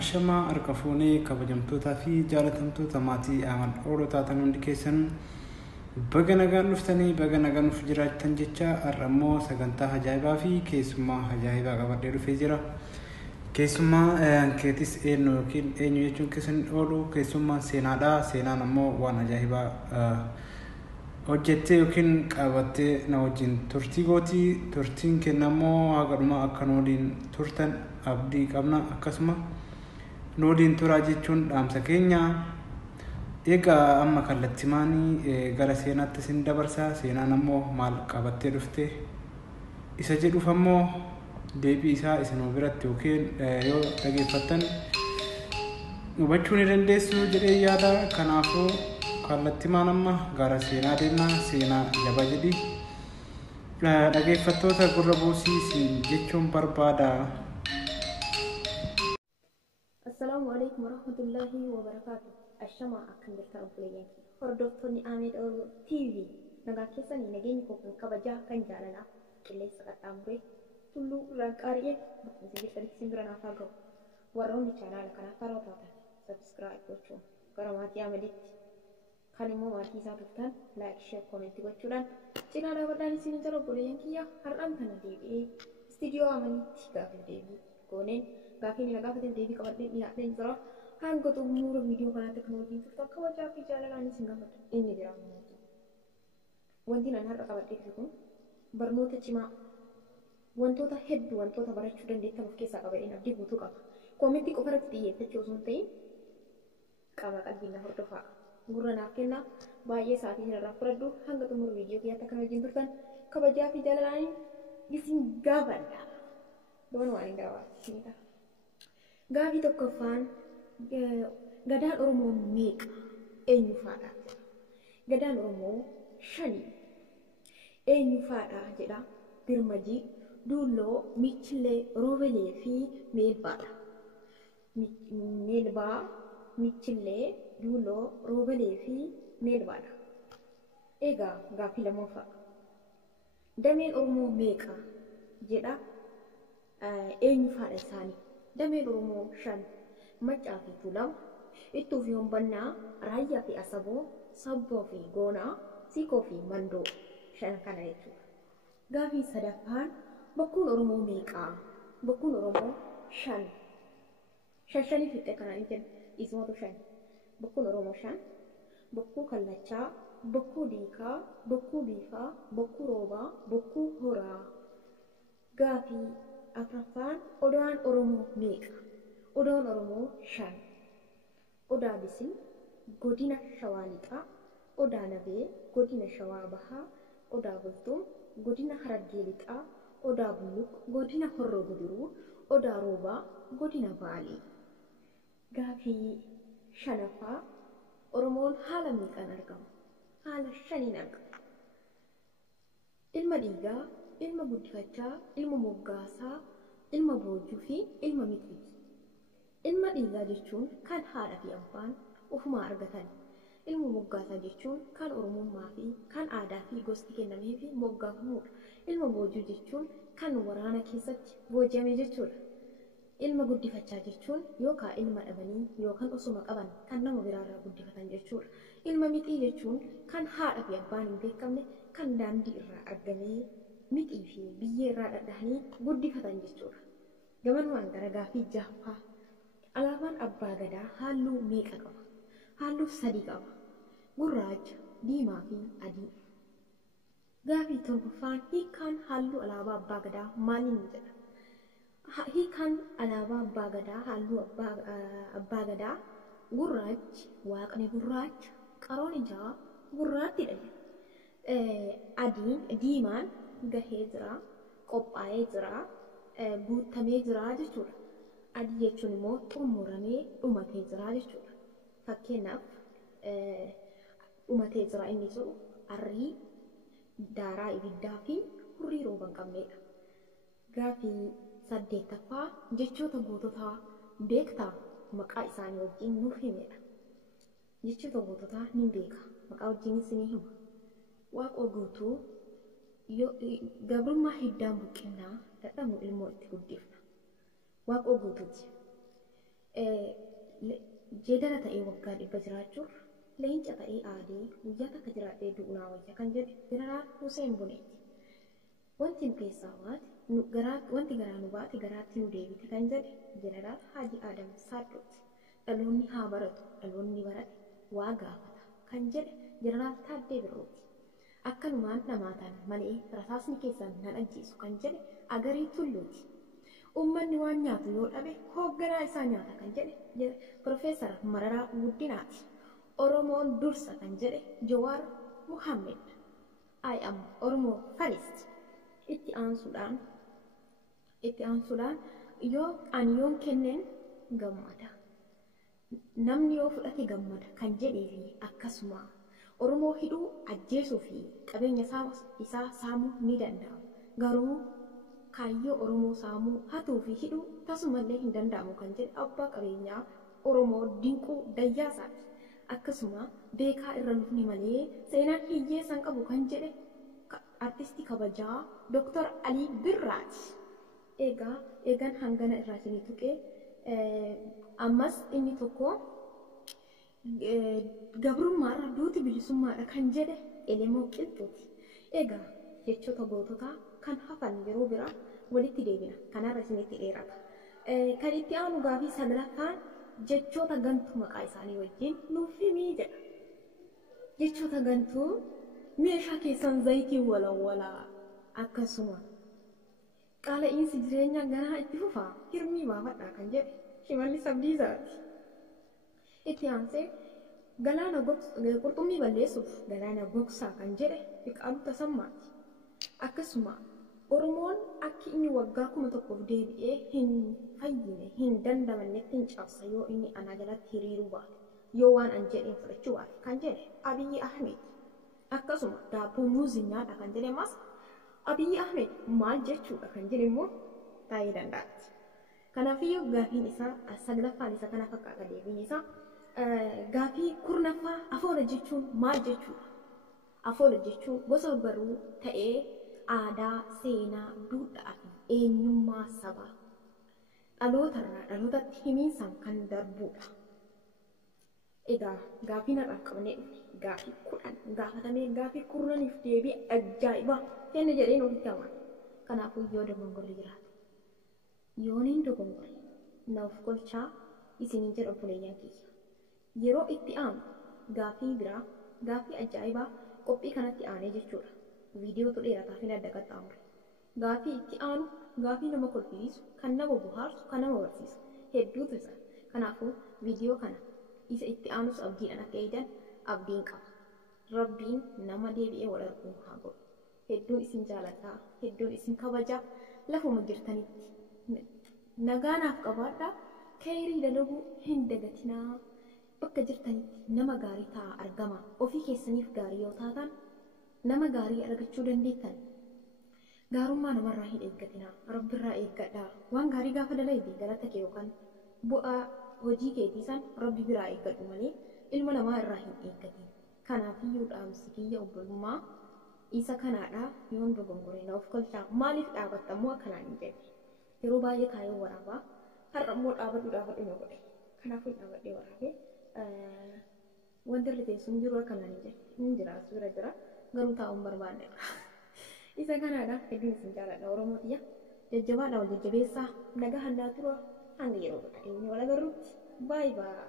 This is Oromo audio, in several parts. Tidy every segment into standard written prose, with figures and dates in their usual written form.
Ashama harka-fuunee kabajamtootaa fi jaalatamtoota maatii Aman Oolootaa tan hundi keessan baga nagaan dhuftanii baga nagaan nuuf jiraattan jecha har'a immoo sagantaa ajaa'ibaa fi keessummaa ajaa'ibaa qabadhee dhufee jira. Keessummaa keetis eenyu yookiin eenyu jechuun keessan oolu keessummaa seenaadha. Seenaan ammoo waan ajaa'ibaa hojjettee yookiin qabattee na wajjin turtii gooti. Turtiin kenna ammoo hagadhuma akka nu waliin turtan abdii qabna. Akkasuma nu waliin turaa jechuun dhaamsa keenya. Egaa amma kallattimaanii gara seenaatti isin dabarsaa. Seenaan ammoo maal qabattee dhufte isa jedhuuf ammoo deebii isaa isinuma biratti yookiin yoo dhageeffattan hubachuu ni dandeessu jedhee yaada. Kanaafuu kallattimaan amma gara seenaa deemna. Seenaa jabaa jedhi dhageeffattoota gurra buusii jechuun barbaada. Assalamu alaikum warahmatullahi wabarakatuh. Ashama akan jirtan obboleeyyan hordoftoonni Ahmed Oromoo TV nagaa keessanii nageenyi koo kabajaa kan jaalala qilleensa qaxxaamuree tulluu irraan qaari'ee bakka isin jirtanitti isin bira naaf haa ga'u. Warroonni chaanaala kanaaf haaraa taatan subscribe gochuun gara maatii Ahmeditti kan immoo maatii isaa turtan like share comment gochuudhaan cinaa daawwadhaan isin jala obboleeyyan kiyya har'aan kana deebi'ee istiidiyoo Ahmeditti gaafa deebii gooneen gaafiin na gaafateef deebii qabadhee dhiyaadheen jira. Hanga xumura viidiyoo kanaa teknooloojiin turtan kabajaa fi jaalalaan isin gaafadha. Inni jira wanti nan har'a qabadhee dhufe kun barnoota cimaa wantoota hedduu wantoota barachuu dandeettan of keessaa qabadheen abdii guutuu qaba. Koomentii qofa irratti xiyyeeffachuu osoo hin ta'in qaama qalbiin na hordofaa. Gurra naaf kennaa baay'ee sa'aatii irraa fudhadhu hanga xumura viidiyoo kiyyaatti akka wajjin turtan kabajaa fi jaalalaan isin gaafadha. Doon waan hin gaafadha. Gaafii tokkoffaan gadaan Oromoo meeqa eenyu faadha? Gadaan Oromoo 5 eenyu faadha jedha. Birmajii, Dulloo, Michillee, Roobelee fi Meelbaadha. Meelbaa, Michillee, Dulloo, Roobelee fi Meelbaadha. Egaa gaafii lammaffaa dameen Oromoo meeqa jedha. Eenyu faadha isaanii? Dameen Oromoo 5 Maccaa fi Tuulamaa, Ittuu fi Hombannaa, Raayyaa fi Asaboo, Sabboo fi Goonaa, Siikoo fi Mandoo 5 kana jechuudha. Gaafii sadaffaan bakkuun Oromoo meeqaa? Bakkuun Oromoo 5 5 fixee kanaan jenna isumatu 5. Bakkuun Oromoo 5 Bokkuu Kallachaa, Bokkuu Diikaa, Bokkuu Biifaa, Bokkuu Roobaa, Bokkuu Horaa. Gaafii afraffaan odaan Oromoo meeqa? Odaan Oromoo 5 Odaa Bisil godina Shawaa Lixaa, Odaa Nabee godina Shawaa Bahaa, Odaa Bultuum godina Harargee Lixaa, Odaa Bulluq godina Horroo Guduruu, Odaa Roobaa godina Baalee. Gaafii shanaffaa Oromoon haala meeqaan argama? Haala 5 argama. Ilma dhiigaa, ilma guddifachaa, ilma moggaasaa, ilma boojuu fi ilma mixii. Ilma dhiigaa jechuun kan haadha fi abbaan ofumaa argatan. Ilma moggaasaa jechuun kan oromummaa fi kan aadaa fi gosti kennamee fi moggaafamuudha. Ilma boojuu jechuun kan waraana keessatti booji'ame jechuudha. Ilma guddifachaa jechuun yookaan ilma dhabanii yookaan osuma qaban kan nama biraarraa guddifatan jechuudha. Ilma mixii jechuun kan haadha fi abbaan hin beekamne kan daandii irraa argamee mixii fi biyyee irraa dhadhahanii guddifatan jechuudha. Gamanumaan gara gaafii jahaffaa alaabaan abbaa gadaa halluu meeqa qaba? Halluu 3 qaba. Gurraacha, diimaa fi adii. Gaafii torbaffaan hiikaan halluu alaabaa abbaa gadaa maaliin jedha? Hiikaan alaabaa abbaa gadaa halluu abbaa gadaa gurraachi waaqni gurraacha, qaroon ijaa gurraattidha. Diimaan gahee jira, qophaa'ee jira, guutamee jira jechuudha. Adii jechuun immoo xumuramee dhumatee jira jechuudha. Fakkeenyaaf dhumatee jira inni jiru arrii, daaraa ibiddaa fi hurrii rooba hin qabnedha. Gaafii 8ffaa jechoota goototaa beektaa? Maqaa isaanii wajjin nuuf himedha. Jechoota goototaa ni beeka. Maqaa wajjinis ni hima. Waaqoo guutuu gabrummaa hiddaan buqqinaa dadhamu ilmoo itti guddifna. Waaqoo guutuuti. jeedala ta'ee waggaa 100 jiraachuuf leenca ta'ee aadee guyyaa takka jiraadhee du'unaa wayya kan jedhe Jeneraal Hussein Boneeti. Wanti nu keessaa wanti garaa nu baate garaatti nu deebite kan jedhe Jeneraal Haji Adam Saaddooti. Dhaloonni haa baratu, dhaloonni barate waa gaafata kan jedhe Jeneraal Taaddee Birruuti. Akkanumaan dhamaatan malee rasaasni keessan nan ajjeesu kan jedhe Agarii Tulluuti. Uummanni waan nyaatu yoo dhabe hoogganaa isaa nyaata kan jedhe Profeesar Mararaa Guddinaati. Oromoon dursa kan jedhe Jawaar Muhammed. I am Oromo first. Itti aansuudhaan yoon kenneen gammada. Namni yoo fudhate gammada kan jedhee fi akkasuma Oromoo hidhuu ajjeesuu fi qabeenya isaa saamuu ni danda'u. Garuu kaayyoo Oromoo saamuu hatuu fi hidhuu tasumallee hin danda'amu kan jedhe abbaa qabeenyaa Oromoo Dinquu Dayyaasaati. Akkasuma beekaa irra nufni malee seenaan hiyyeessan qabu kan jedhe artistii kabajaa Dr. Alii Birraati. Eegaan hangana irraa isinii tuqee ammas inni tokko gabrummaarra duuti bilisummaadha kan jedhe Elemoo Qilxuuti. Egaa jechoota goototaa kan hafan yeroo biraa walitti deebina. Kanarra isinitti dheerata. Kan itti aanu gaafii saglaffaan jechoota gantuu maqaa isaanii wajjin nuuf himii jedha. Jechoota gantuu meeshaa keessan zayitii walawwalaa akkasuma qaala'insi jireenya ganaa itti fufaa hirmii baafadhaa kan jedhe Shimallis Abdiisaati. Itti aansee galaana qurxummii balleessuuf galaana gogsaa kan jedhe Fiqaaduu Tasammaati. Akkasuma Oromoon akka inni waggaa 1000 deebi'ee hin fayyine hin dandamannetti hin cabsa yoo inni ana jalatti hiriiruu baate yoo waan an jedheen fudhachuu baate kan jedhe Abiyyi Ahmed. Akkasuma daabboo muuzii nyaadha kan jedhe ammas Abiyyi Ahmed maal jechuudha kan jedhe immoo taa'ee danda'aati. Kanaafiyyuu gaafiin isaa saglaffaan isa kana fakkaata deebiin isaa gaafii kurnaffaa afoola jechuun maal jechuudha? Afoola jechuun gosa baruu ta'ee aadaa, seenaa, duudhaa fi eenyummaa sabaa dhalootarraa dhalootatti himiinsaan kan darbudha. Egaa gaafii narraa qabnee dhufne gaafii 10 gaafatamee gaafii 10niif deebii ajaa'ibaa kenna jedheen ofitti amana. Kanaafuu yoo dogongorri jiraate yooniin dogongorri naaf kolchaa isiniin jedhu obboleeyyan kiyya. Yeroo itti aanu gaafii biraa gaafii ajaa'ibaa qophii kanatti aanee jechuudha. Viidiyoo dheerataa fi adda qaxxaamure. Gaafii itti aanu gaafii nama kolfiisu kan nama bohaarsu kan nama barsiisu hedduutu jira. Kanaafuu viidiyoo kana isa itti aanus abdiidhaan akka eegan abdiin qaba. Rabbiin nama deebi'ee wal arguu haa godhu. Hedduun isin jaalataa, hedduun isin kabajaa lafuma jirtanitti nagaanaaf qabaadhaa khayrii dalaguu hin dagatinaa. Bakka jirtanitti nama gaarii ta'aa argama. Ofii keessaniif gaarii yoo taatan nama gaarii argachuu dandeettan. Gaarummaa namarraa hin eeggatinaa. Rabbirraa eeggadhaa. Waan gaarii gaafa dalaydee galata kee yookaan bu'aa hojii keetii san Rabbi biraa eeggadhu malee ilma namaa irraa hin eeggatin. Kanaafiyyuu dhaamsi kiyya obbolummaa isa kanaadhaa yoon dogongoree na of kolchaa maaliif dhaabattammoo akkanaan hin jedhe. Yeroo baay'ee kaayoo waraabaa har'a immoo dhaabadhu na godhe. Kanaafuu dhaabadhee waraabee wanti irra teessuun jiru akkanaan hin jedhe. Hin jiraatu bira jira garuu taa'uun barbaanne. Isa kanaadha hedduun isin jaaladha Oromootiyya. Jajjabaadha wal jajjabeessaa nagaa hallaa tura hanga yeroo godhatee wal agarruutti. Baay baay.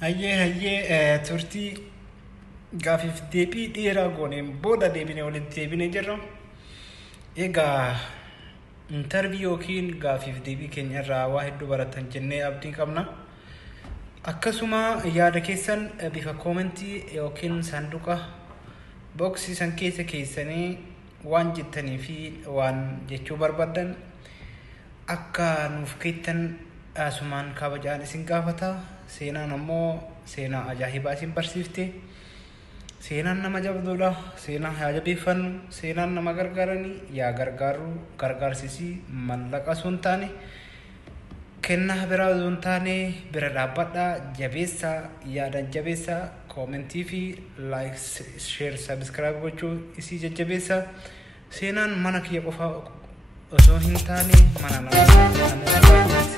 Hayyee turtii gaafiif deebii dheeraa gooneen booda deebinee walitti deebinee jirra. Egaa interview yookiin gaafiif deebii keenya irraa waa hedduu baratan jennee abdii qabna. Akkasuma yaada keessan bifa koomentii yookiin sanduuqa boksii san keessa keessanii waan jettanii fi waan jechuu barbaadan akka nuuf keettan asumaan kabajaan isin gaafata. Seenaan ammoo seenaa ajaa'ibaa isin barsiifte. Seenaan nama jabduudha. Seenaan haa jabeeffannu. Seenaan nama gargaaranii yaa gargaaru gargaarsisii mallaqa osoo hin taane kennaa biraa osoo hin taane bira dhaabbadhaa jabeessaa yaadan jabeessaa koomentii fi like share subscribe gochuu isii jajjabeessaa. Seenaan mana kiyya qofaa osoo hin taane mana namaa